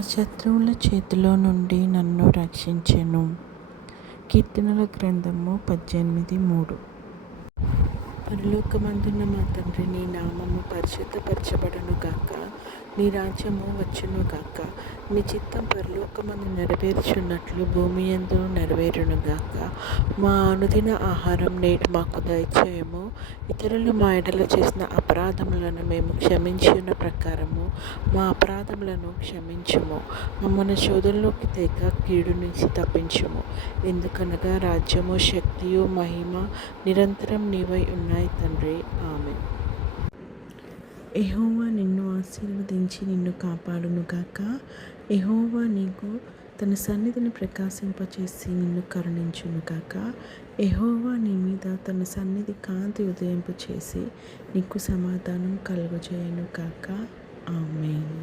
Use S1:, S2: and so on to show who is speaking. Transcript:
S1: శత్రువుల చేతిలో నుండి నన్ను రక్షించెను. కీర్తనల గ్రంథము పద్దెనిమిది మూడు. పరలోకమందున్న మా తండ్రి నీ నామము పరిశుద్ధపరచబడును గాక నీ రాజ్యము వచ్చును గాక మీ చిత్తం పరలోకమందు నెరవేర్చున్నట్లు భూమి ఎందు నెరవేరును గాక మా అనుదిన ఆహారం నేటి మాకు దయచేయము. ఇతరులు మా ఎడల చేసిన అపరాధములను మేము క్షమించిన ప్రకారము మా అపరాధములను క్షమించుము. మమ్మల్ని శోధనలోకి తెగ కీడు నుంచి తప్పించుము. ఎందుకనగా రాజ్యము శక్తియు మహిమ నిరంతరం నీవై ఉన్నాయి తండ్రి. ఎహోవా నిన్ను ఆశీర్వదించి నిన్ను కాపాడునుగాక ఎహోవా నీకు తన సన్నిధిని ప్రకాశింపచేసి నిన్ను కరుణించునుగాక ఎహోవా నీ మీద తన సన్నిధి కాంతి ఉదయింపు చేసి నీకు సమాధానం కలుగజేయను కాక ఆమెను.